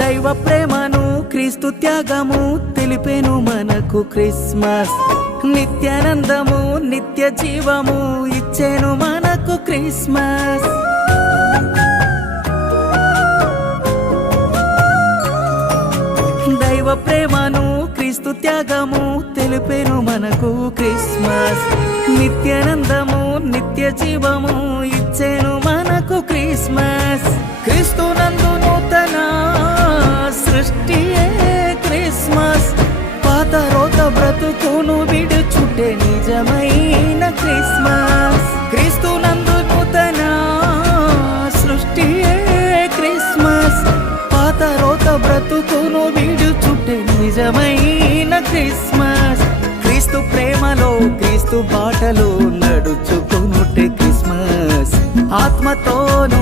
దైవ ప్రేమను క్రీస్తు త్యాగము తెలిపేను మనకు క్రిస్మస్. నిత్యానందము నిత్య జీవము ఇచ్చేను మనకు క్రిస్మస్. దైవ ప్రేమను క్రీస్తు త్యాగము తెలిపేను మనకు క్రిస్మస్. నిత్యానందము నిత్య జీవము ఇచ్చేను మనకు క్రిస్మస్. క్రీస్తునందు నూతన సృష్టియే క్రిస్మస్. పాత రోత బ్రతుకును విడుచుటే నిజమైన క్రిస్మస్. క్రీస్తునందు నూతన సృష్టియే క్రిస్మస్. పాత రోత బ్రతుకును విడుచుటే నిజమైన క్రిస్మస్. క్రీస్తు ప్రేమలో క్రీస్తు బాటలో నడుచుకునుటే క్రిస్మస్. ఆత్మతోను